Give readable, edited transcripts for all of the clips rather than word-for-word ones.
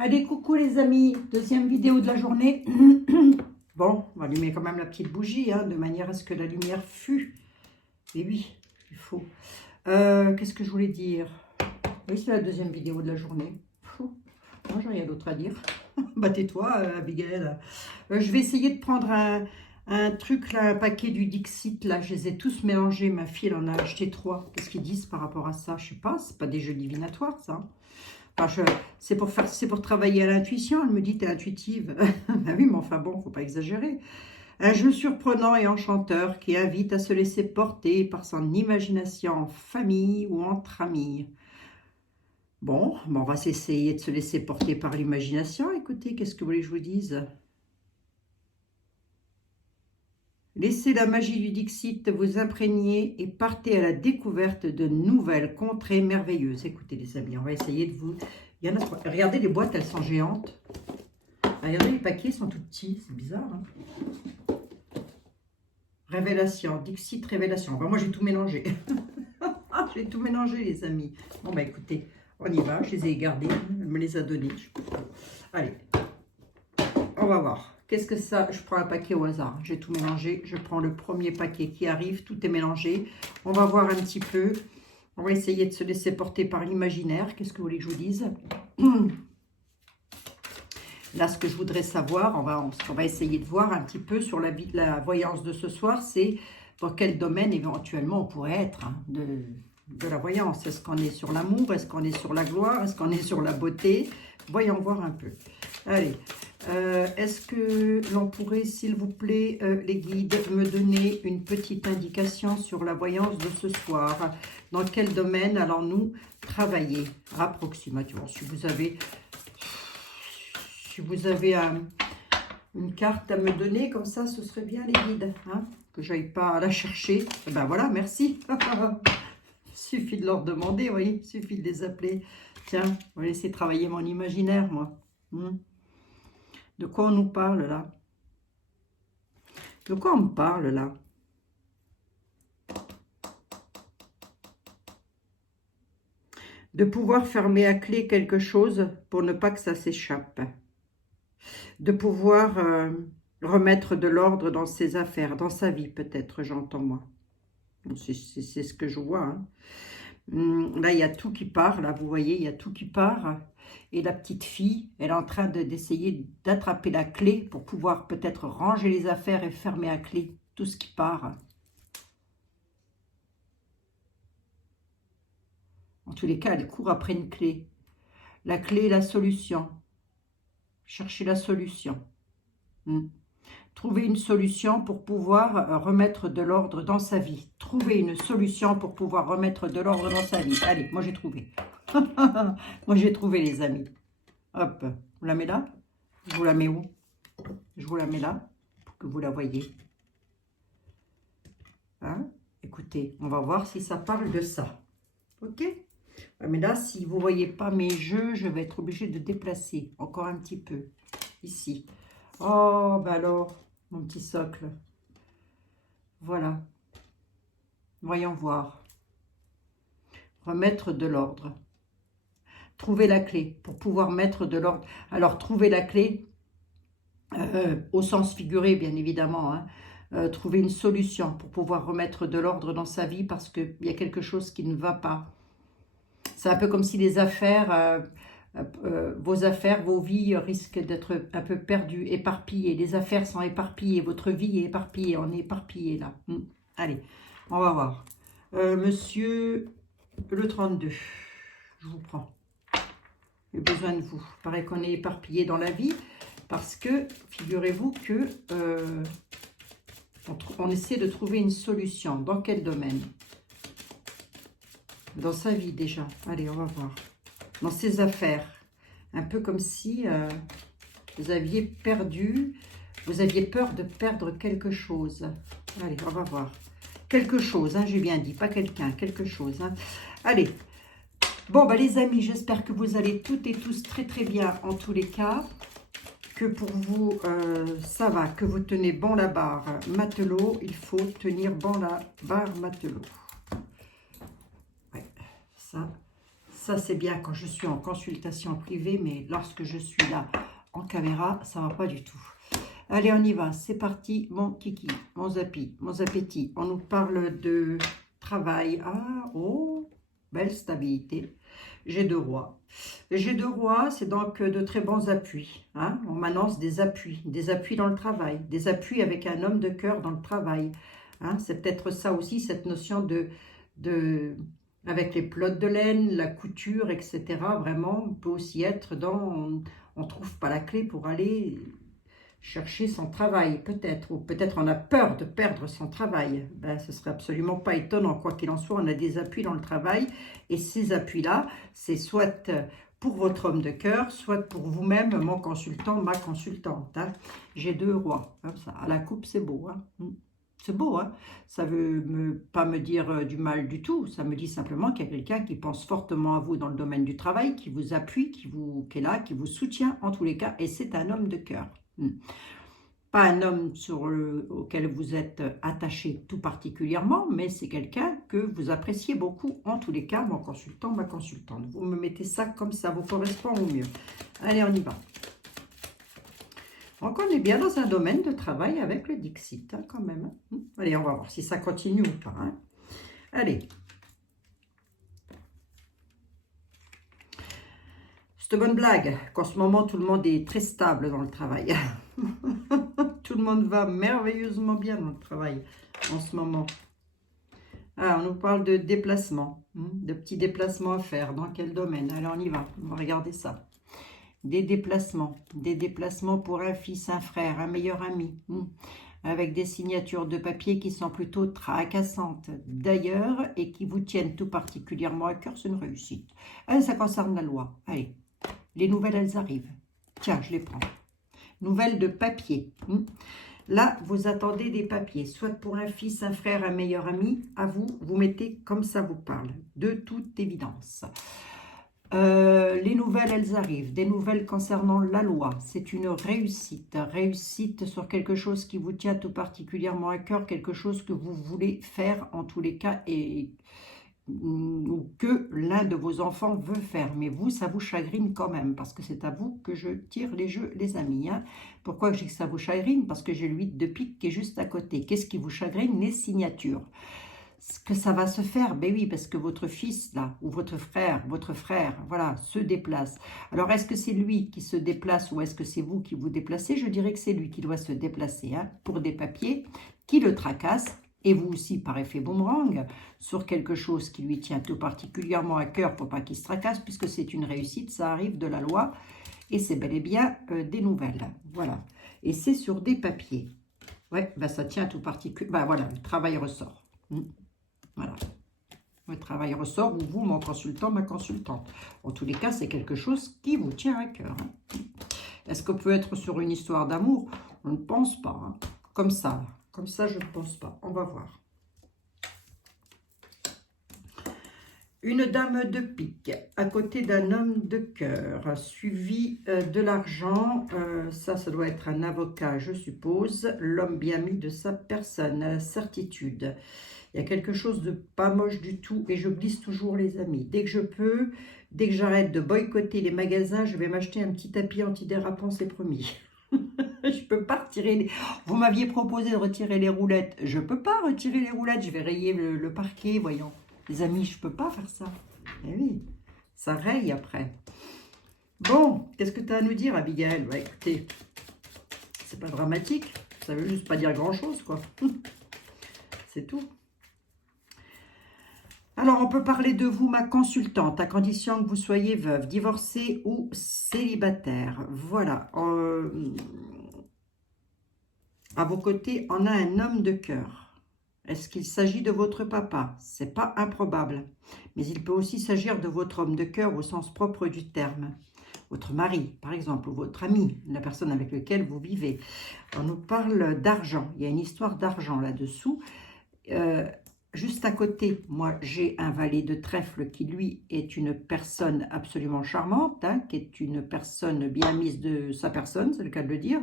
Allez, coucou les amis, deuxième vidéo de la journée. Bon, on va allumer quand même la petite bougie, hein, de manière à ce que la lumière fût. Et oui, il faut. Qu'est-ce que je voulais dire? Oui, c'est la deuxième vidéo de la journée. Moi, j'ai rien d'autre à dire. Bah tais-toi, Abigail. Je vais essayer de prendre un truc, là, un paquet du Dixit, là. Je les ai tous mélangés. Ma fille, elle en a acheté 3. Qu'est-ce qu'ils disent par rapport à ça? Je sais pas, c'est pas des jeux divinatoires, ça. Enfin, c'est pour travailler à l'intuition. Elle me dit, t'es intuitive. Ben oui, mais enfin bon, faut pas exagérer. Un jeu surprenant et enchanteur qui invite à se laisser porter par son imagination en famille ou entre amis. Bon, on va essayer de se laisser porter par l'imagination. Écoutez, qu'est-ce que vous voulez que je vous dise? Laissez la magie du Dixit vous imprégner et partez à la découverte de nouvelles contrées merveilleuses. Écoutez les amis, on va essayer de vous... Il y en a trois. Regardez, les boîtes, elles sont géantes. Regardez, les paquets sont tout petits. C'est bizarre, hein? Révélation, Dixit Révélation. Ben, moi, j'ai tout mélangé. J'ai tout mélangé, les amis. Bon, bah écoutez, on y va. Je les ai gardés. Elle me les a donnés. Allez, on va voir. Qu'est-ce que ça? Je prends un paquet au hasard. J'ai tout mélangé. Je prends le premier paquet qui arrive. Tout est mélangé. On va voir un petit peu. On va essayer de se laisser porter par l'imaginaire. Qu'est-ce que vous voulez que je vous dise? Là, ce que je voudrais savoir, on va essayer de voir un petit peu sur la voyance de ce soir, c'est dans quel domaine éventuellement on pourrait être, hein, de la voyance. Est-ce qu'on est sur l'amour? Est-ce qu'on est sur la gloire? Est-ce qu'on est sur la beauté? Voyons voir un peu. Allez, est-ce que l'on pourrait, s'il vous plaît, les guides, me donner une petite indication sur la voyance de ce soir? Dans quel domaine allons-nous travailler approximativement? Si vous avez une carte à me donner, comme ça, ce serait bien les guides, hein, que j'aille pas à la chercher. Et ben voilà, merci. Suffit de leur demander, vous voyez, suffit de les appeler. Tiens, on va laisser travailler mon imaginaire, moi. De quoi on nous parle, là? De quoi on me parle, là? De pouvoir fermer à clé quelque chose pour ne pas que ça s'échappe. De pouvoir remettre de l'ordre dans ses affaires, dans sa vie peut-être, j'entends moi. C'est ce que je vois. Hein. Là, il y a tout qui part, là, vous voyez, il y a tout qui part. Et la petite fille, elle est en train d'essayer d'attraper la clé pour pouvoir peut-être ranger les affaires et fermer à clé tout ce qui part. En tous les cas, elle court après une clé. La clé est la solution. Chercher la solution. Trouver une solution pour pouvoir remettre de l'ordre dans sa vie. Trouver une solution pour pouvoir remettre de l'ordre dans sa vie. Allez, moi j'ai trouvé. Moi j'ai trouvé les amis. Hop, vous la mettez là? Je vous la mets où? Je vous la mets là pour que vous la voyez. Hein? Écoutez, on va voir si ça parle de ça. Ok? Mais là, si vous ne voyez pas mes jeux, je vais être obligée de déplacer encore un petit peu. Ici. Oh, ben alors, mon petit socle. Voilà. Voyons voir. Remettre de l'ordre. Trouver la clé pour pouvoir mettre de l'ordre. Alors, trouver la clé, au sens figuré, bien évidemment. Hein, trouver une solution pour pouvoir remettre de l'ordre dans sa vie parce qu'il y a quelque chose qui ne va pas. C'est un peu comme si les affaires, vos affaires, vos vies risquent d'être un peu perdues, éparpillées. Les affaires sont éparpillées, votre vie est éparpillée, on est éparpillé là. Allez, on va voir. Monsieur le 32, je vous prends. J'ai besoin de vous. Il paraît qu'on est éparpillé dans la vie parce que, figurez-vous que on essaie de trouver une solution. Dans quel domaine? Dans sa vie déjà. Allez, on va voir. Dans ses affaires. Un peu comme si vous aviez perdu, vous aviez peur de perdre quelque chose. Allez, on va voir. Quelque chose, hein, j'ai bien dit, pas quelqu'un, quelque chose. Hein. Allez. Bon, bah, les amis, j'espère que vous allez toutes et tous très très bien en tous les cas. Que pour vous, ça va, que vous tenez bon la barre matelot. Il faut tenir bon la barre matelot. Ouais, ça Ça, c'est bien quand je suis en consultation privée, mais lorsque je suis là en caméra, ça va pas du tout. Allez, on y va. C'est parti, mon kiki, mon zapi, mon zapetti. On nous parle de travail. Ah, oh, belle stabilité. J'ai deux rois. J'ai deux rois, c'est donc de très bons appuis. Hein. On m'annonce des appuis dans le travail, des appuis avec un homme de cœur dans le travail. Hein. C'est peut-être ça aussi, cette notion avec les pelotes de laine, la couture, etc. Vraiment, on peut aussi être dans... On ne trouve pas la clé pour aller chercher son travail, peut-être. Ou peut-être on a peur de perdre son travail. Ben, ce serait absolument pas étonnant. Quoi qu'il en soit, on a des appuis dans le travail. Et ces appuis-là, c'est soit pour votre homme de cœur, soit pour vous-même, mon consultant, ma consultante. Hein. J'ai deux rois. Comme ça. À la coupe, c'est beau. Hein. C'est beau, hein? Ça ne veut pas me dire du mal du tout. Ça me dit simplement qu'il y a quelqu'un qui pense fortement à vous dans le domaine du travail, qui vous appuie, qui est là, qui vous soutient en tous les cas. Et c'est un homme de cœur. Pas un homme auquel vous êtes attaché tout particulièrement, mais c'est quelqu'un que vous appréciez beaucoup, en tous les cas, mon consultant, ma consultante. Vous me mettez ça comme ça vous correspond au mieux. Allez, on y va. Donc, on est bien dans un domaine de travail avec le Dixit, hein, quand même. Allez, on va voir si ça continue ou pas. Hein. Allez. Cette bonne blague qu'en ce moment, tout le monde est très stable dans le travail. Tout le monde va merveilleusement bien dans le travail en ce moment. Ah, on nous parle de déplacement, de petits déplacements à faire. Dans quel domaine? Alors, on y va. On va regarder ça. Des déplacements pour un fils, un frère, un meilleur ami, avec des signatures de papier qui sont plutôt tracassantes d'ailleurs et qui vous tiennent tout particulièrement à cœur, c'est une réussite. Allez, ça concerne la loi. Allez, les nouvelles, elles arrivent. Tiens, je les prends. Nouvelles de papier. Là, vous attendez des papiers, soit pour un fils, un frère, un meilleur ami. À vous, vous mettez comme ça vous parle, de toute évidence. Les nouvelles, elles arrivent. Des nouvelles concernant la loi. C'est une réussite. Réussite sur quelque chose qui vous tient tout particulièrement à cœur, quelque chose que vous voulez faire en tous les cas ou que l'un de vos enfants veut faire. Mais vous, ça vous chagrine quand même parce que c'est à vous que je tire les jeux, les amis. Hein. Pourquoi je dis que ça vous chagrine? Parce que j'ai le 8 de pique qui est juste à côté. Qu'est-ce qui vous chagrine? Les signatures. Ce que ça va se faire, ben oui, parce que votre fils, là, ou votre frère, voilà, se déplace. Alors, est-ce que c'est lui qui se déplace ou est-ce que c'est vous qui vous déplacez? Je dirais que c'est lui qui doit se déplacer, hein, pour des papiers qui le tracassent, et vous aussi, par effet boomerang, sur quelque chose qui lui tient tout particulièrement à cœur pour pas qu'il se tracasse, puisque c'est une réussite, ça arrive de la loi, et c'est bel et bien des nouvelles, voilà. Et c'est sur des papiers. Ouais, ben ça tient tout particulièrement, ben voilà, le travail ressort. Voilà. Le travail ressort, ou vous, mon consultant, ma consultante. En tous les cas, c'est quelque chose qui vous tient à cœur. Hein. Est-ce qu'on peut être sur une histoire d'amour? On ne pense pas. Hein. Comme ça, je ne pense pas. On va voir. Une dame de pique à côté d'un homme de cœur, suivi de l'argent. Ça doit être un avocat, je suppose. L'homme bien mis de sa personne, à la certitude. Il y a quelque chose de pas moche du tout et je glisse toujours, les amis. Dès que je peux, dès que j'arrête de boycotter les magasins, je vais m'acheter un petit tapis antidérapant, c'est promis. Je peux pas retirer les... Vous m'aviez proposé de retirer les roulettes. Je peux pas retirer les roulettes, je vais rayer le parquet, voyons. Les amis, je peux pas faire ça. Eh oui, ça raye après. Bon, qu'est-ce que tu as à nous dire, Abigail? Bah, écoutez, c'est pas dramatique. Ça veut juste pas dire grand-chose, quoi. C'est tout. Alors, on peut parler de vous, ma consultante, à condition que vous soyez veuve, divorcée ou célibataire. Voilà. À vos côtés, on a un homme de cœur. Est-ce qu'il s'agit de votre papa? C'est pas improbable. Mais il peut aussi s'agir de votre homme de cœur au sens propre du terme. Votre mari, par exemple, ou votre ami, la personne avec laquelle vous vivez. On nous parle d'argent. Il y a une histoire d'argent là-dessous. Juste à côté, moi, j'ai un valet de trèfle qui, lui, est une personne absolument charmante, hein, qui est une personne bien mise de sa personne, c'est le cas de le dire,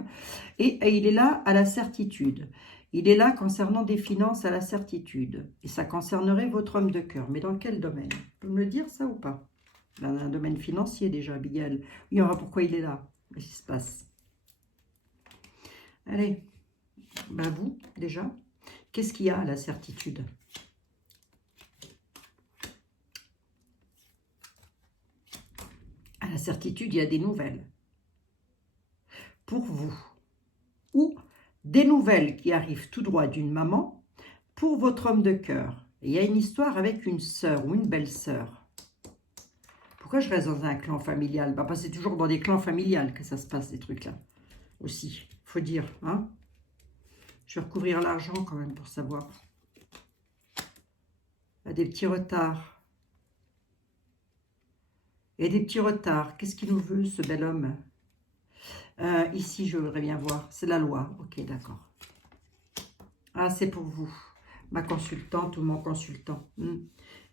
et il est là à la certitude. Il est là concernant des finances à la certitude, et ça concernerait votre homme de cœur. Mais dans quel domaine? Vous pouvez me le dire, ça ou pas? Dans un domaine financier déjà, Abigail. Oui, on verra pourquoi il est là. Qu'est-ce qui se passe? Allez, ben vous, déjà, qu'est-ce qu'il y a à la certitude? À la certitude, il y a des nouvelles. Pour vous. Ou des nouvelles qui arrivent tout droit d'une maman pour votre homme de cœur. Il y a une histoire avec une sœur ou une belle-sœur. Pourquoi je reste dans un clan familial? Parce que c'est toujours dans des clans familiales que ça se passe, ces trucs-là. Aussi, faut dire. Hein, je vais recouvrir l'argent quand même pour savoir. Il y a des petits retards. Il y a des petits retards. Qu'est-ce qu'il nous veut, ce bel homme? Ici, je voudrais bien voir. C'est la loi. Ok, d'accord. Ah, c'est pour vous. Ma consultante ou mon consultant.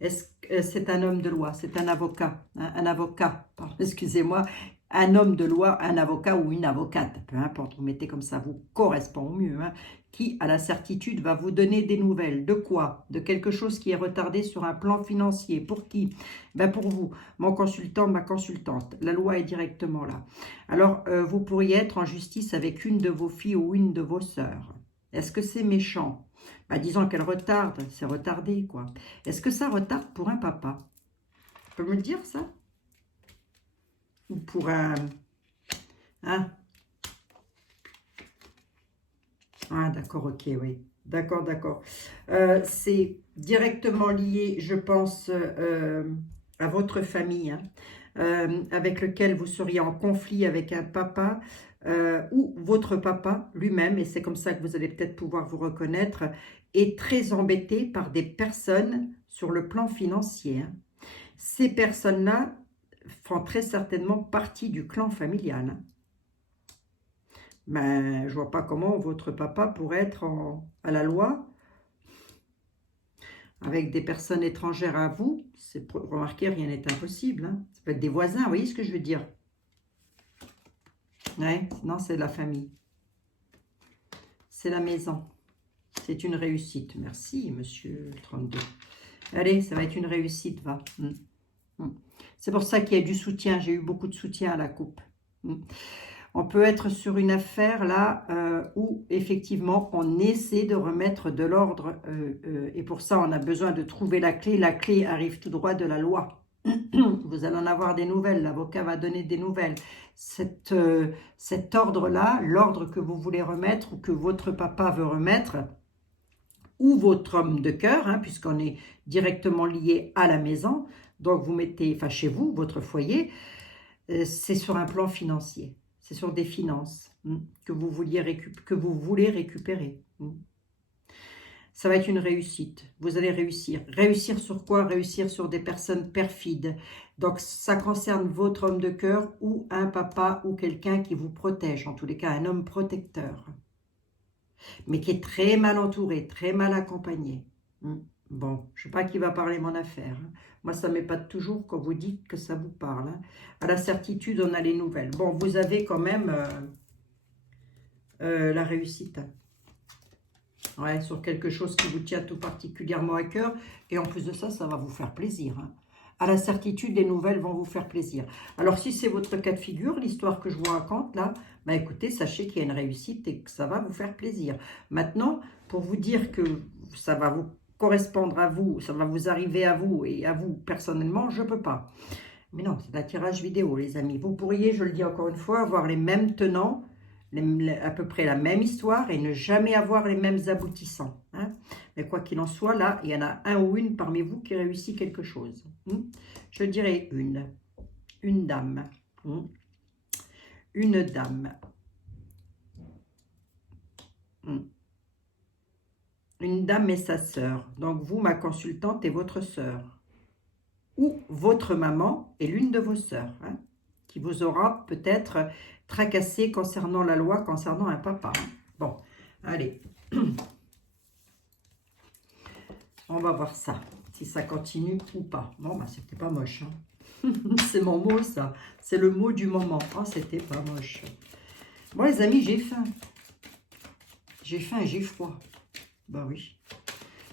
Est-ce que c'est un homme de loi? C'est un avocat. Hein, un avocat, excusez-moi. Un homme de loi, un avocat ou une avocate. Peu importe, vous mettez comme ça, vous correspond au mieux. Hein, qui, à la certitude, va vous donner des nouvelles. De quoi? De quelque chose qui est retardé sur un plan financier. Pour qui? Ben pour vous, mon consultant, ma consultante. La loi est directement là. Alors, vous pourriez être en justice avec une de vos filles ou une de vos sœurs. Est-ce que c'est méchant? Ben, disons qu'elle retarde, c'est retardé, quoi. Est-ce que ça retarde pour un papa? Tu peux me le dire, ça? Ou pour un... Hein? Ah, d'accord, ok, oui. D'accord, d'accord. C'est directement lié, je pense, à votre famille, hein, avec lequel vous seriez en conflit avec un papa ou votre papa lui-même, et c'est comme ça que vous allez peut-être pouvoir vous reconnaître, est très embêté par des personnes sur le plan financier. Hein. Ces personnes-là font très certainement partie du clan familial. Hein. Ben, je vois pas comment votre papa pourrait être à la loi avec des personnes étrangères à vous. Remarquez, rien n'est impossible. Hein. Ça peut être des voisins, vous voyez ce que je veux dire? Ouais, non, c'est la famille. C'est la maison. C'est une réussite. Merci, monsieur 32. Allez, ça va être une réussite, va. C'est pour ça qu'il y a du soutien. J'ai eu beaucoup de soutien à la coupe. On peut être sur une affaire là où effectivement on essaie de remettre de l'ordre et pour ça on a besoin de trouver la clé. La clé arrive tout droit de la loi. Vous allez en avoir des nouvelles, l'avocat va donner des nouvelles. Cet ordre-là, l'ordre que vous voulez remettre ou que votre papa veut remettre, ou votre homme de cœur, hein, puisqu'on est directement lié à la maison, donc vous mettez, enfin chez vous, votre foyer, c'est sur un plan financier. C'est sur des finances que vous voulez récupérer. Ça va être une réussite. Vous allez réussir. Réussir sur quoi? Réussir sur des personnes perfides. Donc, ça concerne votre homme de cœur ou un papa ou quelqu'un qui vous protège. En tous les cas, un homme protecteur. Mais qui est très mal entouré, très mal accompagné. Bon, je ne sais pas qui va parler mon affaire. Hein. Moi, ça ne m'épate toujours quand vous dites que ça vous parle. Hein. À la certitude, on a les nouvelles. Bon, vous avez quand même la réussite. Ouais, sur quelque chose qui vous tient tout particulièrement à cœur. Et en plus de ça, ça va vous faire plaisir. Hein. À la certitude, les nouvelles vont vous faire plaisir. Alors, si c'est votre cas de figure, l'histoire que je vous raconte là, bah écoutez, sachez qu'il y a une réussite et que ça va vous faire plaisir. Maintenant, pour vous dire que ça va vous correspondre à vous, ça va vous arriver à vous et à vous personnellement, je ne peux pas. Mais non, c'est un tirage vidéo, les amis. Vous pourriez, je le dis encore une fois, avoir les mêmes tenants, à peu près la même histoire et ne jamais avoir les mêmes aboutissants. Hein. Mais quoi qu'il en soit, là, il y en a un ou une parmi vous qui réussit quelque chose. Je dirais une dame. Une dame. Une dame et sa sœur. Donc vous, ma consultante, et votre sœur. Ou votre maman et l'une de vos sœurs. Hein, qui vous aura peut-être tracassé concernant la loi, concernant un papa. Bon, allez. On va voir ça, si ça continue ou pas. Bon, bah, c'était pas moche. Hein. C'est mon mot, ça. C'est le mot du moment. Oh, c'était pas moche. Bon, les amis, j'ai faim. J'ai faim et j'ai froid. Bah oui.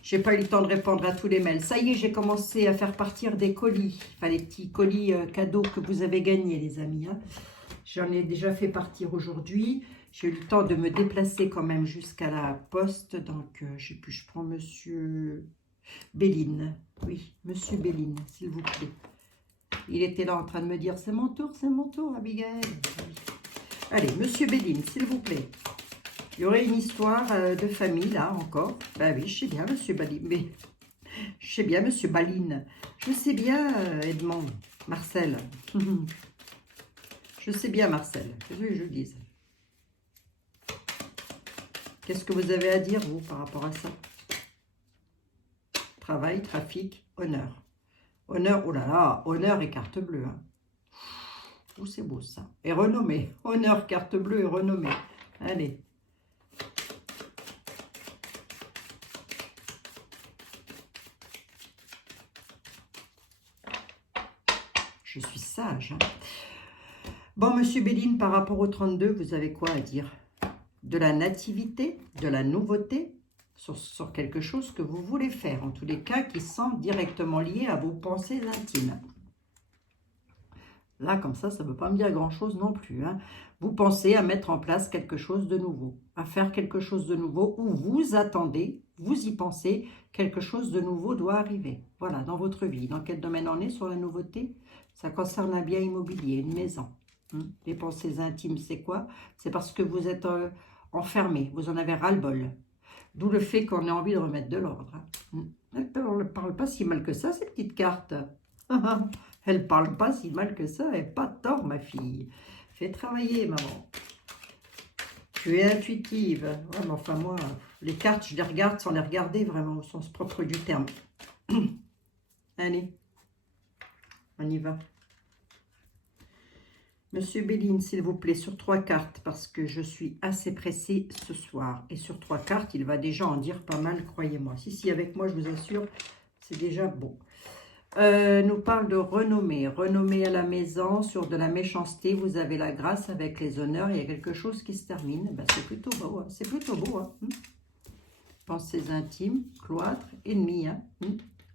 J'ai pas eu le temps de répondre à tous les mails. Ça y est, j'ai commencé à faire partir des colis. Enfin, les petits colis cadeaux que vous avez gagnés, les amis. Hein. J'en ai déjà fait partir aujourd'hui. J'ai eu le temps de me déplacer quand même jusqu'à la poste. Donc, je sais plus, je prends Monsieur Béline. Oui, Monsieur Béline, s'il vous plaît. Il était là en train de me dire, c'est mon tour, Abigail. Allez, Monsieur Béline, s'il vous plaît. Il y aurait une histoire de famille, là, encore. Ben oui, je sais bien, Monsieur Baline. Mais, je sais bien, Monsieur Baline. Je sais bien, Edmond. Marcel. Je sais bien, Marcel. Qu'est-ce que je dis? Qu'est-ce que vous avez à dire, vous, par rapport à ça? Travail, trafic, honneur. Honneur, oh là là, honneur et carte bleue. Hein. Oh, c'est beau, ça. Et renommé. Honneur, carte bleue et renommé. Allez. Je suis sage. Hein. Bon, Monsieur Béline, par rapport au 32, vous avez quoi à dire? De la nativité, de la nouveauté, sur quelque chose que vous voulez faire. En tous les cas, qui sont directement liés à vos pensées intimes. Là, comme ça ne veut pas me dire grand-chose non plus. Hein. Vous pensez à mettre en place quelque chose de nouveau, à faire quelque chose de nouveau, ou vous attendez, vous y pensez, quelque chose de nouveau doit arriver. Voilà, dans votre vie. Dans quel domaine on est sur la nouveauté? Ça concerne un bien immobilier, une maison. Les pensées intimes, c'est quoi? C'est parce que vous êtes enfermé, vous en avez ras-le-bol. D'où le fait qu'on ait envie de remettre de l'ordre. Elle ne parle pas si mal que ça, ces petites cartes. Elle parle pas si mal que ça, et pas tort, ma fille. Fais travailler, maman. Tu es intuitive. Ouais, mais enfin, moi, les cartes, je les regarde sans les regarder, vraiment, au sens propre du terme. Allez, on y va. Monsieur Béline, s'il vous plaît, sur 3 cartes, parce que je suis assez pressée ce soir. Et sur 3 cartes, il va déjà en dire pas mal, croyez-moi. Si, avec moi, je vous assure, c'est déjà bon. Nous parle de renommée. Renommée à la maison, sur de la méchanceté, vous avez la grâce avec les honneurs. Il y a quelque chose qui se termine. Ben, c'est plutôt beau. Hein. C'est plutôt beau. Hein. Pensées intimes, cloître, ennemis. Hein.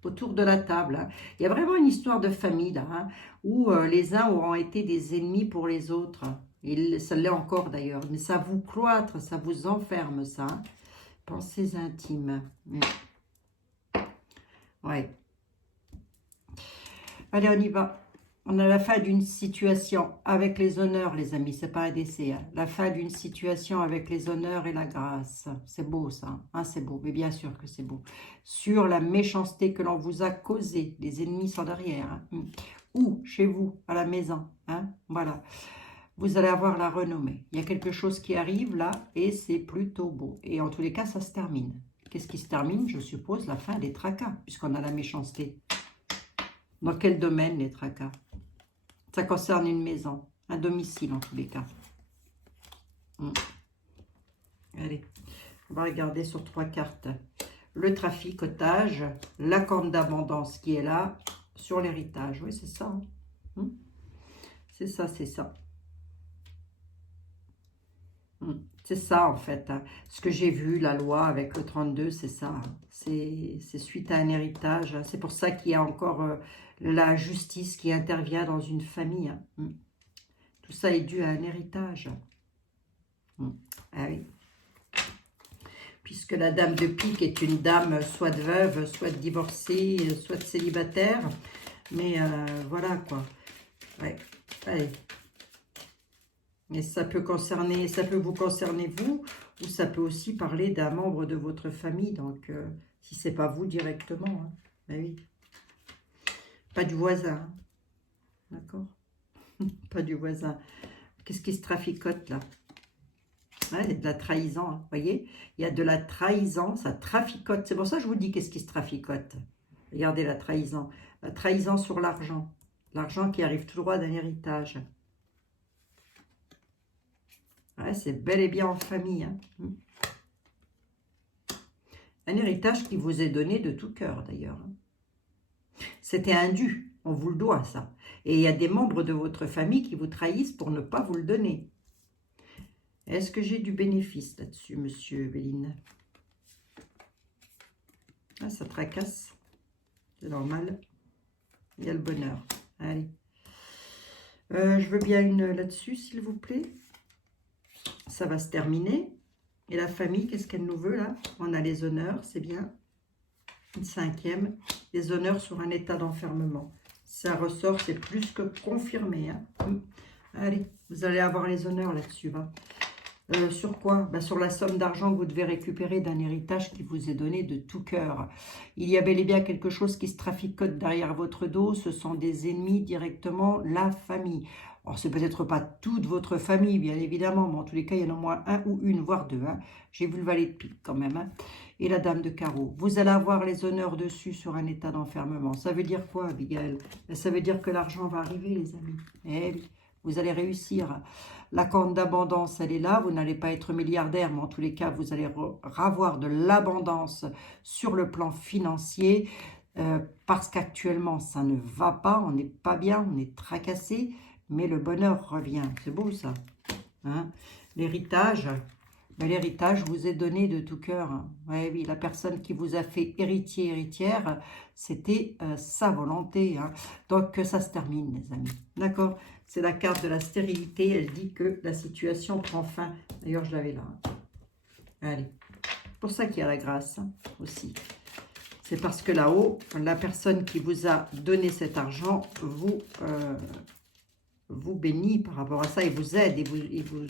Autour de la table. Hein. Il y a vraiment une histoire de famille là, hein, où les uns auront été des ennemis pour les autres. Et ça l'est encore d'ailleurs. Mais ça vous cloître, ça vous enferme ça. Hein. Pensées intimes. Ouais. Allez, on y va. On a la fin d'une situation avec les honneurs, les amis. C'est pas un décès. Hein. La fin d'une situation avec les honneurs et la grâce. C'est beau, ça. Hein, c'est beau. Mais bien sûr que c'est beau. Sur la méchanceté que l'on vous a causée. Les ennemis sont derrière. Hein. Ou chez vous, à la maison. Hein. Voilà. Vous allez avoir la renommée. Il y a quelque chose qui arrive là et c'est plutôt beau. Et en tous les cas, ça se termine. Qu'est-ce qui se termine? Je suppose la fin des tracas, puisqu'on a la méchanceté. Dans quel domaine, les tracas? Ça concerne une maison, un domicile en tous les cas. Allez, on va regarder sur 3 cartes. Le traficotage, la corne d'abondance qui est là, sur l'héritage. Oui, c'est ça. Hein. C'est ça, c'est ça. C'est ça, en fait. Hein. Ce que j'ai vu, la loi avec le 32, c'est ça. Hein. C'est suite à un héritage. Hein. C'est pour ça qu'il y a encore la justice qui intervient dans une famille. Hein. Tout ça est dû à un héritage. Ah oui. Puisque la dame de pique est une dame soit de veuve, soit de divorcée, soit de célibataire. Mais voilà, quoi. Ouais. Allez. Et ça peut vous concerner vous, ou ça peut aussi parler d'un membre de votre famille. Donc, si c'est pas vous directement, hein. Ben oui. Pas du voisin, hein. D'accord. Pas du voisin. Qu'est-ce qui se traficote là? Ouais, il y a de la trahison, hein. Vous voyez? Il y a de la trahison, ça traficote. C'est pour ça que je vous dis qu'est-ce qui se traficote. Regardez la trahison. La trahison sur l'argent. L'argent qui arrive tout droit d'un héritage. Ouais, c'est bel et bien en famille. Hein. Un héritage qui vous est donné de tout cœur, d'ailleurs. C'était un dû. On vous le doit, ça. Et il y a des membres de votre famille qui vous trahissent pour ne pas vous le donner. Est-ce que j'ai du bénéfice là-dessus, monsieur Béline? Ah, ça tracasse. C'est normal. Il y a le bonheur. Allez. Je veux bien une là-dessus, s'il vous plaît. Ça va se terminer. Et la famille, qu'est-ce qu'elle nous veut là? On a les honneurs, c'est bien. Une 5e. Les honneurs sur un état d'enfermement. Ça ressort, c'est plus que confirmé. Hein. Allez, vous allez avoir les honneurs là-dessus. Sur quoi? Sur la somme d'argent que vous devez récupérer d'un héritage qui vous est donné de tout cœur. Il y a bel et bien quelque chose qui se traficote derrière votre dos. Ce sont des ennemis directement, la famille. Alors, c'est peut-être pas toute votre famille, bien évidemment, mais en tous les cas, il y en a au moins un ou une, voire deux. Hein. J'ai vu le valet de pique quand même. Hein. Et la dame de carreau. Vous allez avoir les honneurs dessus sur un état d'enfermement. Ça veut dire quoi, Abigail? Ça veut dire que l'argent va arriver, les amis. Eh oui, vous allez réussir. La corne d'abondance, elle est là. Vous n'allez pas être milliardaire, mais en tous les cas, vous allez avoir de l'abondance sur le plan financier. Parce qu'actuellement, ça ne va pas. On n'est pas bien, on est tracassé. Mais le bonheur revient. C'est beau, ça. Hein? L'héritage... l'héritage vous est donné de tout cœur. Ouais, oui, la personne qui vous a fait héritier, héritière, c'était sa volonté. Hein. Donc, ça se termine, les amis. D'accord? C'est la carte de la stérilité. Elle dit que la situation prend fin. D'ailleurs, je l'avais là. Allez. Pour ça qu'il y a la grâce hein, aussi. C'est parce que là-haut, la personne qui vous a donné cet argent vous bénit par rapport à ça. Il vous aide. Et vous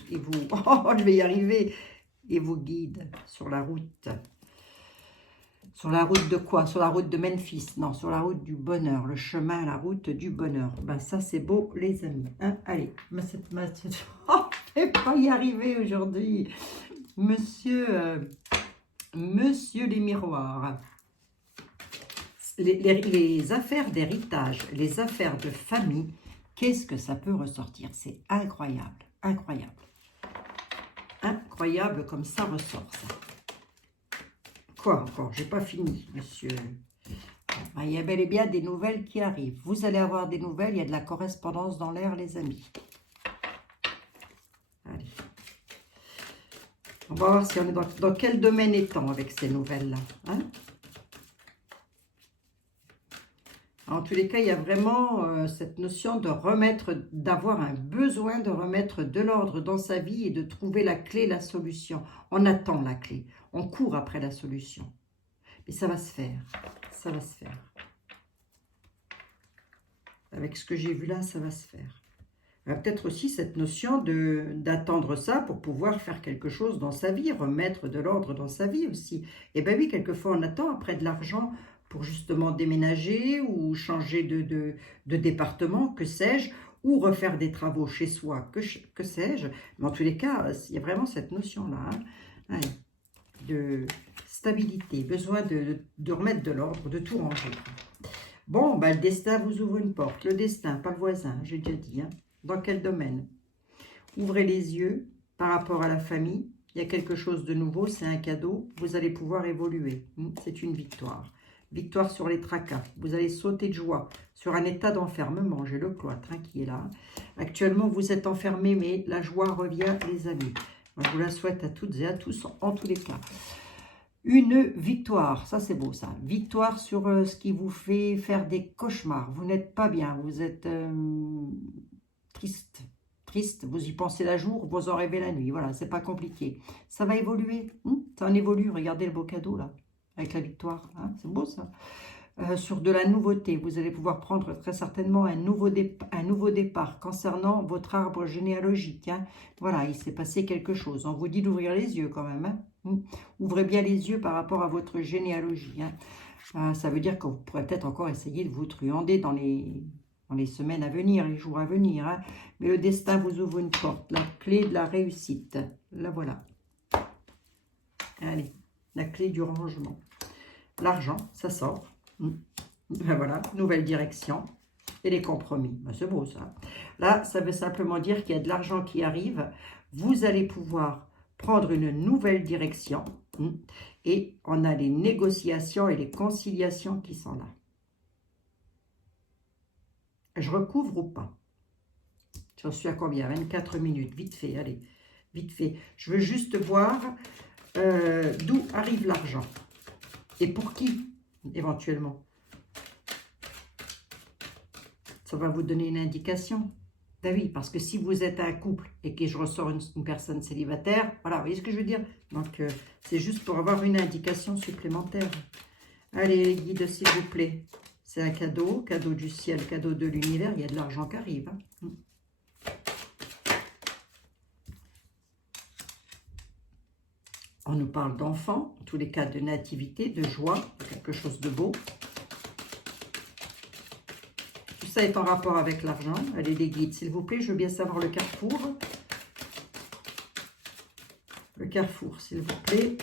oh, je vais y arriver. Et vous guide sur la route. Sur la route de quoi? Sur la route de Memphis. Non, sur la route du bonheur. Le chemin, la route du bonheur. Ça, c'est beau, les amis. Hein? Allez. Oh, je ne vais pas y arriver aujourd'hui. Monsieur les miroirs. Les affaires d'héritage, les affaires de famille, qu'est-ce que ça peut ressortir? C'est incroyable. Incroyable. Incroyable comme ça ressort, ça. Quoi encore? J'ai pas fini, monsieur. Il y a bel et bien des nouvelles qui arrivent. Vous allez avoir des nouvelles. Il y a de la correspondance dans l'air, les amis. Allez. On va voir si on est dans quel domaine est-on avec ces nouvelles-là. Hein? En tous les cas, il y a vraiment cette notion de d'avoir un besoin de remettre de l'ordre dans sa vie et de trouver la clé, la solution. On attend la clé, on court après la solution. Mais ça va se faire, ça va se faire. Avec ce que j'ai vu là, ça va se faire. Il y a peut-être aussi cette notion d'attendre ça pour pouvoir faire quelque chose dans sa vie, remettre de l'ordre dans sa vie aussi. Et bien oui, quelquefois on attend après de l'argent pour justement déménager ou changer de département, que sais-je, ou refaire des travaux chez soi, que sais-je. Mais en tous les cas, il y a vraiment cette notion-là, hein, de stabilité, besoin de remettre de l'ordre, de tout ranger. Bon, le destin vous ouvre une porte. Le destin, pas le voisin, j'ai déjà dit. Hein. Dans quel domaine? Ouvrez les yeux par rapport à la famille. Il y a quelque chose de nouveau, c'est un cadeau. Vous allez pouvoir évoluer. C'est une victoire. Victoire sur les tracas. Vous allez sauter de joie sur un état d'enfermement. J'ai le cloître qui est là. Actuellement, vous êtes enfermés, mais la joie revient, les amis. Moi, je vous la souhaite à toutes et à tous, en tous les cas. Une victoire, ça c'est beau ça. Victoire sur ce qui vous fait faire des cauchemars. Vous n'êtes pas bien, vous êtes triste. Vous y pensez la jour, vous en rêvez la nuit. Voilà, c'est pas compliqué. Ça va évoluer. Ça en évolue. Regardez le beau cadeau là. Avec la victoire, hein, c'est beau ça. Sur de la nouveauté, vous allez pouvoir prendre très certainement un nouveau départ concernant votre arbre généalogique. Hein. Voilà, il s'est passé quelque chose. On vous dit d'ouvrir les yeux quand même. Hein. Ouvrez bien les yeux par rapport à votre généalogie. Hein. Ça veut dire que vous pourrez peut-être encore essayer de vous truander dans les semaines à venir, les jours à venir. Hein. Mais le destin vous ouvre une porte, la clé de la réussite. La voilà. Allez, la clé du rangement. L'argent, ça sort. Voilà, nouvelle direction. Et les compromis. C'est beau ça. Là, ça veut simplement dire qu'il y a de l'argent qui arrive. Vous allez pouvoir prendre une nouvelle direction. Et on a les négociations et les conciliations qui sont là. Je recouvre ou pas? J'en suis à combien? 24 minutes. Vite fait, allez. Vite fait. Je veux juste voir d'où arrive l'argent. Et pour qui? éventuellement. Ça va vous donner une indication. Ben oui, parce que si vous êtes un couple et que je ressors une personne célibataire, voilà, vous voyez ce que je veux dire? Donc, c'est juste pour avoir une indication supplémentaire. Allez, les guides, s'il vous plaît. C'est un cadeau, cadeau du ciel, cadeau de l'univers. Il y a de l'argent qui arrive. Hein. On nous parle d'enfants, en tous les cas de nativité, de joie, de quelque chose de beau. Tout ça est en rapport avec l'argent. Allez, les guides, s'il vous plaît, je veux bien savoir le carrefour. Le carrefour, s'il vous plaît.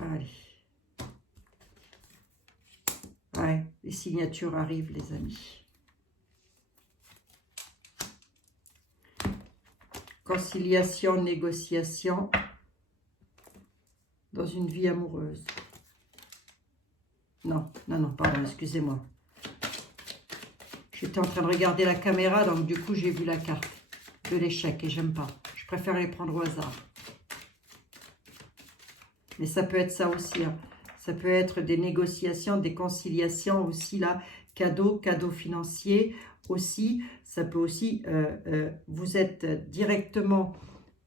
Allez. Ouais, les signatures arrivent, les amis. Conciliation, négociation dans une vie amoureuse. Non, non, non, pardon, excusez-moi. J'étais en train de regarder la caméra, donc du coup, j'ai vu la carte de l'échec et j'aime pas. Je préfère les prendre au hasard. Mais ça peut être ça aussi. Hein. Ça peut être des négociations, des conciliations aussi, là. Cadeau financier aussi. Ça peut aussi, vous êtes directement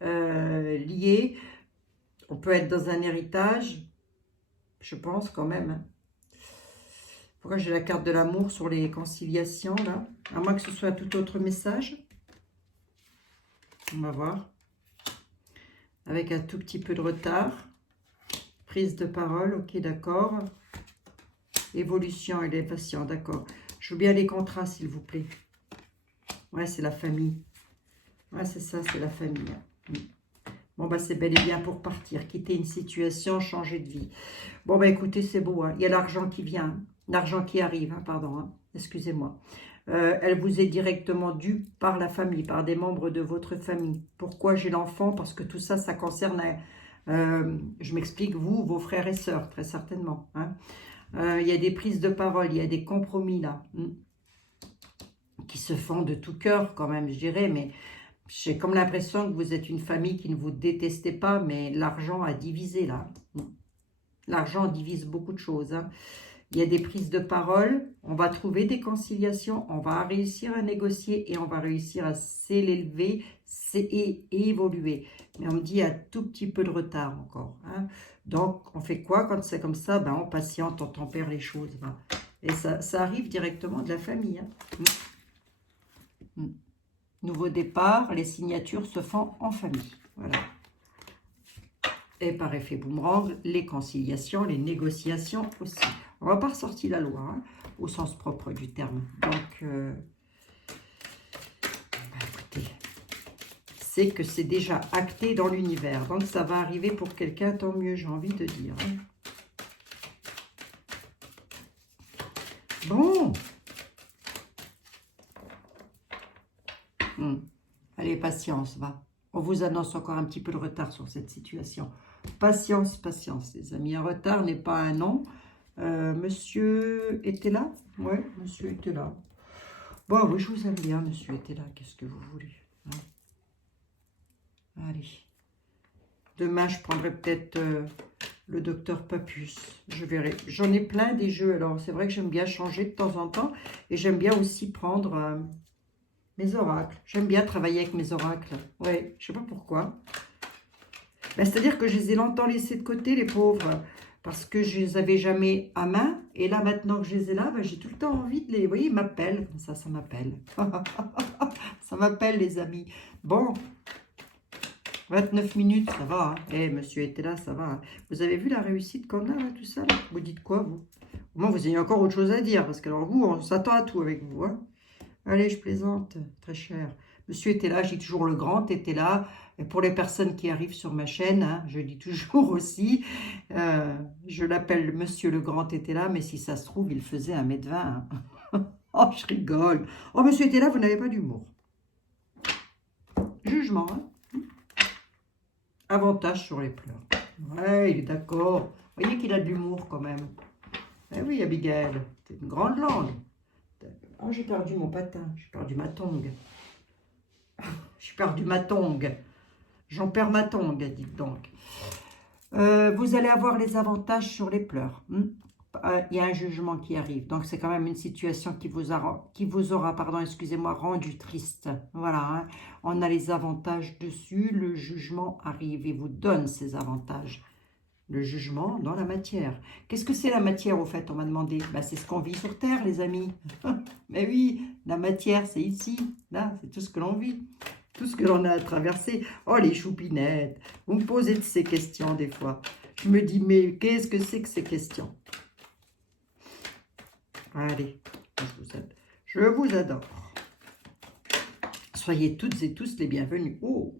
liés. On peut être dans un héritage, je pense quand même. Hein. Pourquoi j'ai la carte de l'amour sur les conciliations, là? À moins que ce soit un tout autre message. On va voir. Avec un tout petit peu de retard. Prise de parole, ok, d'accord. Évolution, élévation, d'accord. Je veux bien les contrats, s'il vous plaît. Ouais, c'est la famille. Ouais, c'est ça, c'est la famille. Bon, bah, c'est bel et bien pour partir. Quitter une situation, changer de vie. Bon, bah, écoutez, c'est beau. Hein. Il y a l'argent qui vient. L'argent qui arrive, hein, pardon. Hein. Excusez-moi. Elle vous est directement due par la famille, par des membres de votre famille. Pourquoi j'ai l'enfant? Parce que tout ça, ça concerne... je m'explique, vous, vos frères et sœurs, très certainement. Hein. Il y a des prises de parole, il y a des compromis là, qui se font de tout cœur quand même, je dirais, mais j'ai comme l'impression que vous êtes une famille qui ne vous détestez pas, mais l'argent a divisé là. L'argent divise beaucoup de choses. Hein. Il y a des prises de parole, on va trouver des conciliations, on va réussir à négocier et on va réussir à s'élever et évoluer. Mais on me dit un tout petit peu de retard encore. Hein. Donc, on fait quoi quand c'est comme ça? Ben, on patiente, on tempère les choses. Ben. Et ça arrive directement de la famille. Hein. Nouveau départ, les signatures se font en famille. Voilà. Et par effet boomerang, les conciliations, les négociations aussi. On va pas ressortir la loi, hein, au sens propre du terme. Donc, écoutez, c'est que c'est déjà acté dans l'univers. Donc, ça va arriver pour quelqu'un, tant mieux, j'ai envie de dire. Bon. Allez, patience, va. On vous annonce encore un petit peu de retard sur cette situation. Patience, patience, les amis. Un retard n'est pas un non. Monsieur était là? Oui, monsieur était là. Bon, oui, je vous aime bien, monsieur était là. Qu'est-ce que vous voulez? Hein? Allez. Demain, je prendrai peut-être le docteur Papus. Je verrai. J'en ai plein des jeux. Alors, c'est vrai que j'aime bien changer de temps en temps. Et j'aime bien aussi prendre mes oracles. J'aime bien travailler avec mes oracles. Oui, je sais pas pourquoi. Ben, c'est-à-dire que je les ai longtemps laissés de côté, les pauvres. Parce que je les avais jamais à main. Et là, maintenant que je les ai là, ben, j'ai tout le temps envie de les... Vous voyez, ils m'appellent. Comme ça m'appelle. Ça m'appelle, les amis. Bon. 29 minutes, ça va. Hein. Eh, monsieur était là, ça va. Hein. Vous avez vu la réussite qu'on a, là, tout ça là? Vous dites quoi, vous? Au moins, vous ayez encore autre chose à dire. Parce que alors, vous, on s'attend à tout avec vous. Hein. Allez, je plaisante. Très cher. Monsieur était là, je dis toujours le grand était là. Et pour les personnes qui arrivent sur ma chaîne, hein, je dis toujours aussi, je l'appelle Monsieur le grand était là, mais si ça se trouve, il faisait 1m20. Hein. Oh, je rigole. Oh, monsieur était là, vous n'avez pas d'humour. Jugement, hein. Avantage sur les pleurs. Ouais, il est d'accord. Vous voyez qu'il a de l'humour quand même. Eh oui, Abigail, c'est une grande langue. Oh, j'ai perdu mon patin, j'ai perdu ma tongue. J'ai perdu ma tongue. J'en perds ma tongue, dites donc. Vous allez avoir les avantages sur les pleurs. Il y a un jugement qui arrive. Donc, c'est quand même une situation qui vous aura, pardon, excusez-moi, rendu triste. Voilà, hein. On a les avantages dessus. Le jugement arrive et vous donne ces avantages. Le jugement dans la matière. Qu'est-ce que c'est la matière, au fait? On m'a demandé. Ben, c'est ce qu'on vit sur Terre, les amis. Mais oui, la matière, c'est ici. Là, c'est tout ce que l'on vit. Tout ce que l'on a à traverser. Oh, les choupinettes. Vous me posez de ces questions, des fois. Je me dis, mais qu'est-ce que c'est que ces questions? Allez, je vous adore. Soyez toutes et tous les bienvenus. Oh,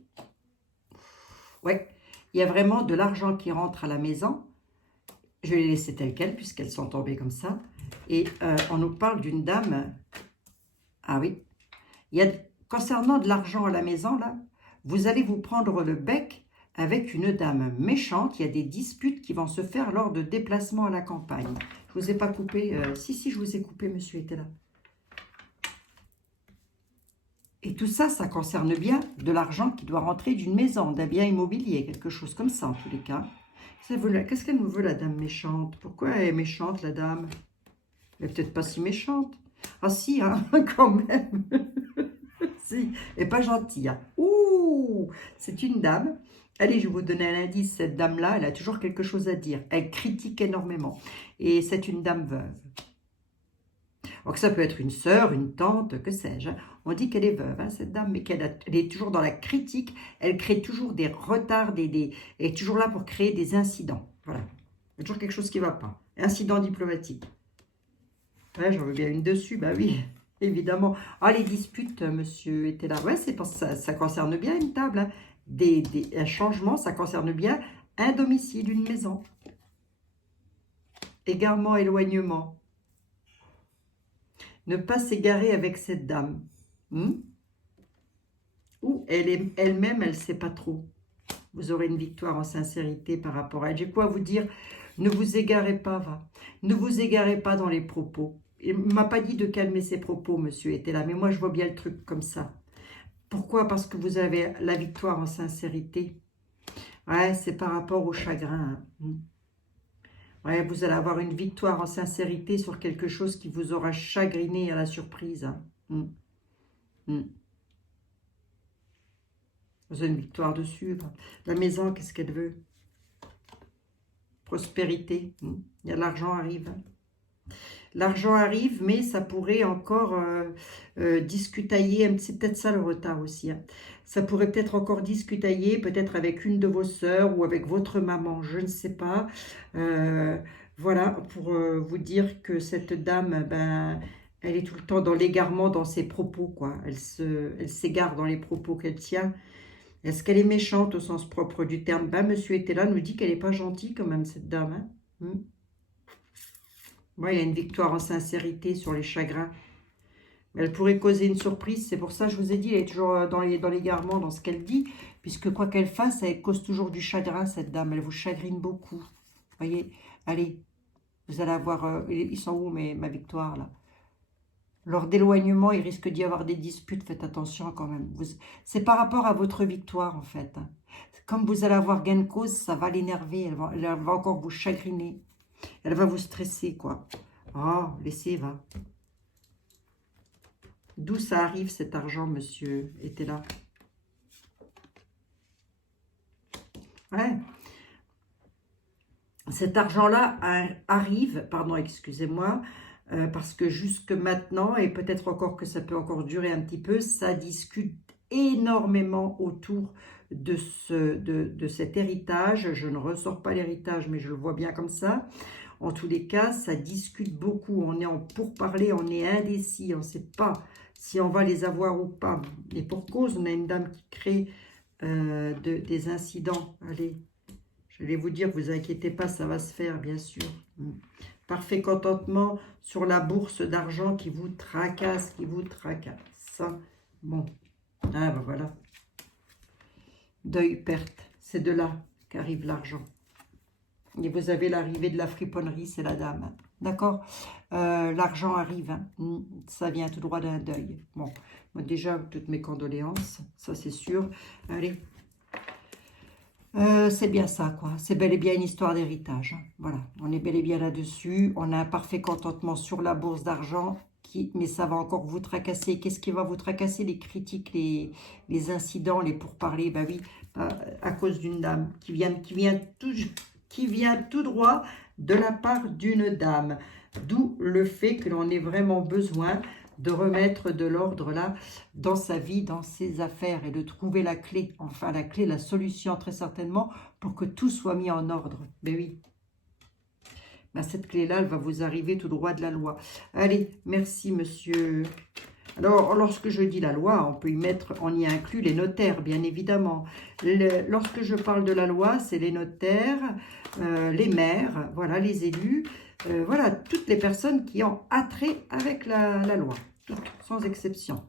ouais. Il y a vraiment de l'argent qui rentre à la maison. Je vais les laisser telles quelles puisqu'elles sont tombées comme ça. Et on nous parle d'une dame. Ah oui. Il y a, concernant de l'argent à la maison, là, vous allez vous prendre le bec avec une dame méchante. Il y a des disputes qui vont se faire lors de déplacements à la campagne. Je ne vous ai pas coupé. Si, je vous ai coupé, monsieur était là. Et tout ça, ça concerne bien de l'argent qui doit rentrer d'une maison, d'un bien immobilier, quelque chose comme ça en tous les cas. Qu'est-ce qu'elle nous veut, la dame méchante? Pourquoi elle est méchante, la dame? Elle n'est peut-être pas si méchante. Ah si, hein, quand même. Si, elle n'est pas gentille. Hein. Ouh, c'est une dame. Allez, je vais vous donner un indice. Cette dame-là, elle a toujours quelque chose à dire. Elle critique énormément. Et c'est une dame veuve. Donc ça peut être une sœur, une tante, que sais-je. On dit qu'elle est veuve, hein, cette dame, mais elle est toujours dans la critique. Elle crée toujours des retards, elle est toujours là pour créer des incidents. Voilà. Il y a toujours quelque chose qui ne va pas. Incident diplomatique. Ouais, j'en veux bien une dessus, bah oui, évidemment. Ah, les disputes, monsieur était là. Ouais, c'est parce que ça concerne bien une table. Hein. Un changement, ça concerne bien un domicile, une maison. Égarement, éloignement. Ne pas s'égarer avec cette dame. Ou elle-même, elle ne sait pas trop. Vous aurez une victoire en sincérité par rapport à elle. J'ai quoi à vous dire? Ne vous égarez pas, va. Ne vous égarez pas dans les propos. Il ne m'a pas dit de calmer ses propos, monsieur était là. Mais moi, je vois bien le truc comme ça. Pourquoi? Parce que vous avez la victoire en sincérité. Ouais, c'est par rapport au chagrin. Hein. Ouais, vous allez avoir une victoire en sincérité sur quelque chose qui vous aura chagriné à la surprise. Hein. Vous avez une victoire dessus. La maison, qu'est-ce qu'elle veut? Prospérité. Il y a l'argent arrive. L'argent arrive, mais ça pourrait encore discutailler. C'est peut-être ça le retard aussi. Hein. Ça pourrait peut-être encore discutailler, peut-être avec une de vos sœurs ou avec votre maman, je ne sais pas. Voilà, pour vous dire que cette dame, ben, elle est tout le temps dans l'égarement dans ses propos, quoi. Elle s'égare dans les propos qu'elle tient. Est-ce qu'elle est méchante au sens propre du terme? Ben, monsieur était là, nous dit qu'elle n'est pas gentille quand même, cette dame. Hein. Ouais, il y a une victoire en sincérité sur les chagrins. Elle pourrait causer une surprise, c'est pour ça que je vous ai dit, elle est toujours dans l'égarement, dans ce qu'elle dit, puisque quoi qu'elle fasse, elle cause toujours du chagrin, cette dame, elle vous chagrine beaucoup. Voyez, allez, vous allez avoir, ils sont où ma victoire là? Lors d'éloignement, il risque d'y avoir des disputes, faites attention quand même. C'est par rapport à votre victoire en fait. Hein. Comme vous allez avoir gain de cause, ça va l'énerver, elle va encore vous chagriner. Elle va vous stresser, quoi. Oh, laissez, va. D'où ça arrive, cet argent, monsieur? Était là. Ouais. Cet argent-là arrive, pardon, excusez-moi, parce que jusque maintenant, et peut-être encore que ça peut encore durer un petit peu, ça discute énormément autour de cet héritage. Je ne ressors pas l'héritage, mais je le vois bien comme ça. En tous les cas, ça discute beaucoup. On est en pourparlers, on est indécis, on ne sait pas si on va les avoir ou pas. Et pour cause, on a une dame qui crée des incidents. Allez, je vais vous dire, vous inquiétez pas, ça va se faire, bien sûr. Parfait contentement sur la bourse d'argent qui vous tracasse, Bon, ah ben voilà. Deuil, perte, c'est de là qu'arrive l'argent. Et vous avez l'arrivée de la friponnerie, c'est la dame. D'accord? L'argent arrive. Hein. Ça vient tout droit d'un deuil. Bon, moi déjà, toutes mes condoléances. Ça, c'est sûr. Allez. C'est bien ça, quoi. C'est bel et bien une histoire d'héritage, hein. Voilà, on est bel et bien là-dessus. On a un parfait contentement sur la bourse d'argent, mais ça va encore vous tracasser. Qu'est-ce qui va vous tracasser? Les critiques, les incidents, les pourparlers. Bah oui, à cause d'une dame qui vient tout droit de la part d'une dame. D'où le fait que l'on ait vraiment besoin de remettre de l'ordre là dans sa vie, dans ses affaires et de trouver la clé, enfin la clé, la solution très certainement pour que tout soit mis en ordre. Mais oui, ben, cette clé-là, elle va vous arriver tout droit de la loi. Allez, merci monsieur. Alors, lorsque je dis la loi, on y inclut les notaires, bien évidemment. Lorsque je parle de la loi, c'est les notaires, les maires, voilà, les élus, voilà, toutes les personnes qui ont attrait avec la loi, toutes, sans exception.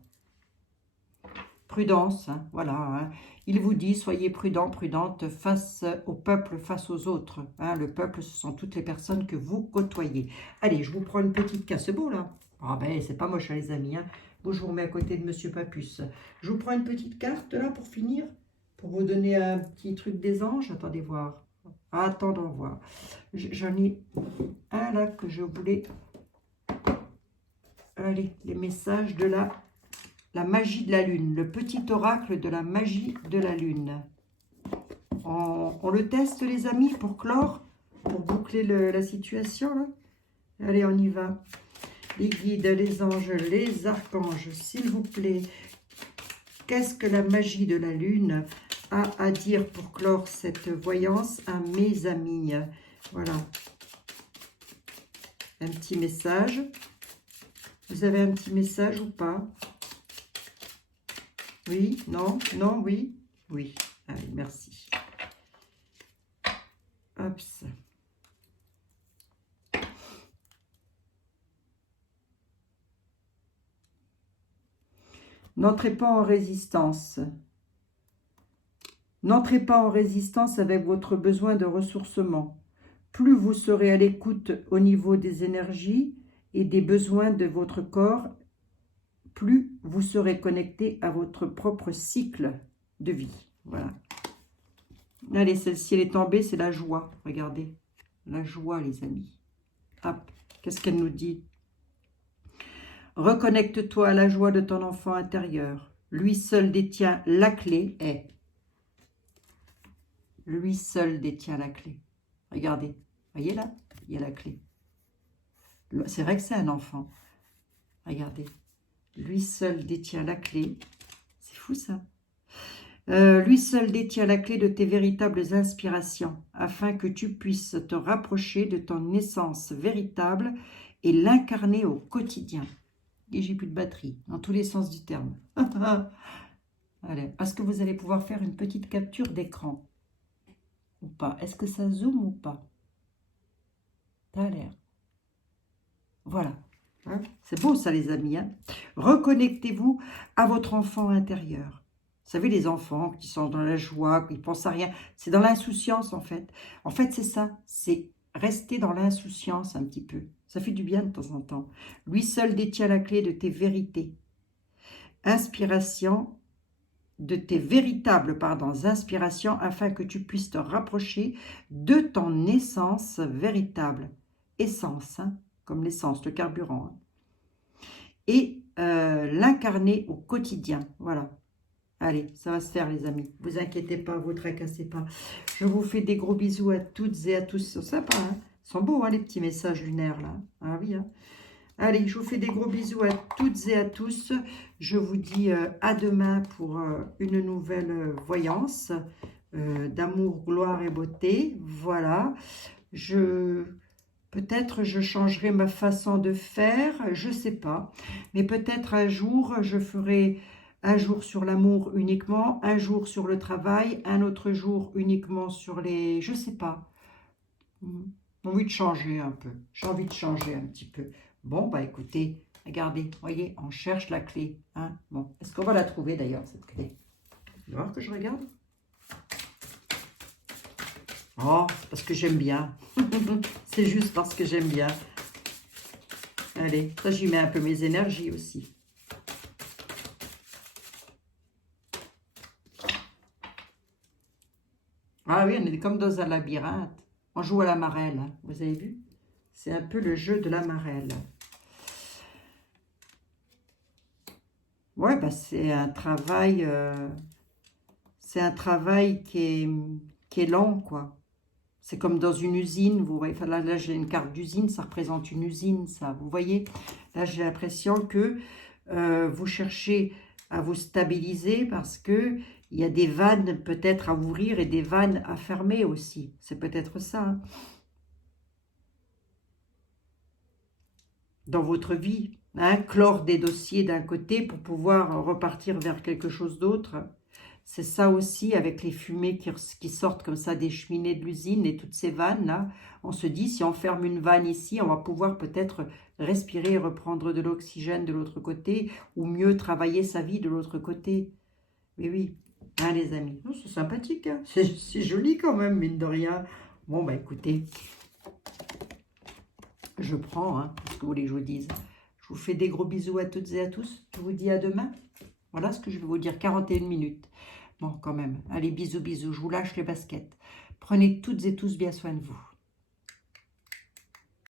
Prudence, hein, voilà. Hein. Il vous dit, soyez prudent, prudente face au peuple, face aux autres. Hein. Le peuple, ce sont toutes les personnes que vous côtoyez. Allez, je vous prends une petite carte. C'est beau, là? Ah ben, c'est pas moche, hein, les amis. Hein. Bon, je vous remets à côté de Monsieur Papus. Je vous prends une petite carte, là, pour finir. Pour vous donner un petit truc des anges. Attendez voir. Attendons voir. J'en ai un, là, que je voulais... Allez, les messages de la magie de la lune, le petit oracle de la magie de la lune. On le teste, les amis, pour clore, pour boucler la situation, là. Allez, on y va. Les guides, les anges, les archanges, s'il vous plaît. Qu'est-ce que la magie de la lune a à dire pour clore cette voyance à mes amis? Voilà. Un petit message. Vous avez un petit message ou pas? Oui, non, non, oui, oui. Allez, merci. Hop. N'entrez pas en résistance. N'entrez pas en résistance avec votre besoin de ressourcement. Plus vous serez à l'écoute au niveau des énergies et des besoins de votre corps, plus vous serez connecté à votre propre cycle de vie. Voilà. Allez, celle-ci, elle est tombée, c'est la joie. Regardez, la joie, les amis. Hop, qu'est-ce qu'elle nous dit? Reconnecte-toi à la joie de ton enfant intérieur. Lui seul détient la clé. Lui seul détient la clé. Regardez, voyez là, il y a la clé. C'est vrai que c'est un enfant. Regardez, lui seul détient la clé. C'est fou ça. Lui seul détient la clé de tes véritables inspirations, afin que tu puisses te rapprocher de ton essence véritable et l'incarner au quotidien. Et j'ai plus de batterie, dans tous les sens du terme. Allez, est-ce que vous allez pouvoir faire une petite capture d'écran? Ou pas? Est-ce que ça zoome ou pas? Ça a l'air. Voilà. Hein, c'est beau ça, les amis. Hein. Reconnectez-vous à votre enfant intérieur. Vous savez, les enfants qui sont dans la joie, qui ne pensent à rien, c'est dans l'insouciance en fait. En fait, c'est ça, c'est rester dans l'insouciance un petit peu. Ça fait du bien de temps en temps. Lui seul détient la clé de tes vérités. De tes véritables inspirations, afin que tu puisses te rapprocher de ton essence véritable. Essence, hein, comme l'essence, le carburant. Hein. Et l'incarner au quotidien. Voilà. Allez, ça va se faire, les amis. Vous inquiétez pas, vous tracassez pas. Je vous fais des gros bisous à toutes et à tous. C'est sympa, hein? Ils sont beaux, hein, les petits messages lunaires, là. Ah oui, hein. Allez, je vous fais des gros bisous à toutes et à tous. Je vous dis à demain pour une nouvelle voyance d'amour, gloire et beauté. Voilà. Peut-être je changerai ma façon de faire, je ne sais pas. Mais peut-être un jour, je ferai un jour sur l'amour uniquement, un jour sur le travail, un autre jour uniquement sur les... Je ne sais pas. J'ai envie de changer un peu. J'ai envie de changer un petit peu. Bon, bah écoutez, regardez, voyez, on cherche la clé. Hein. Bon, est-ce qu'on va la trouver d'ailleurs, cette clé? Tu vas voir que je regarde. Oh, c'est parce que j'aime bien. C'est juste parce que j'aime bien. Allez, ça, j'y mets un peu mes énergies aussi. Ah oui, on est comme dans un labyrinthe. On joue à la marelle, hein. Vous avez vu? C'est un peu le jeu de la marelle. Ouais, bah c'est un travail qui est lent, quoi. C'est comme dans une usine, vous voyez. Enfin, là j'ai une carte d'usine, ça représente une usine, ça. Vous voyez? Là, j'ai l'impression que vous cherchez à vous stabiliser parce que il y a des vannes peut-être à ouvrir et des vannes à fermer aussi. C'est peut-être ça, hein, dans votre vie. Hein, clore des dossiers d'un côté pour pouvoir repartir vers quelque chose d'autre. C'est ça aussi avec les fumées qui sortent comme ça des cheminées de l'usine et toutes ces vannes là. On se dit si on ferme une vanne ici, on va pouvoir peut-être respirer et reprendre de l'oxygène de l'autre côté ou mieux travailler sa vie de l'autre côté. Mais oui, hein, les amis, oh, c'est sympathique, hein. C'est joli quand même, mine de rien. Bon, bah écoutez, je prends, hein, ce que vous voulez que je vous dise. Je vous fais des gros bisous à toutes et à tous. Je vous dis à demain. Voilà ce que je vais vous dire, 41 minutes. Bon, quand même. Allez, bisous, bisous. Je vous lâche les baskets. Prenez toutes et tous bien soin de vous.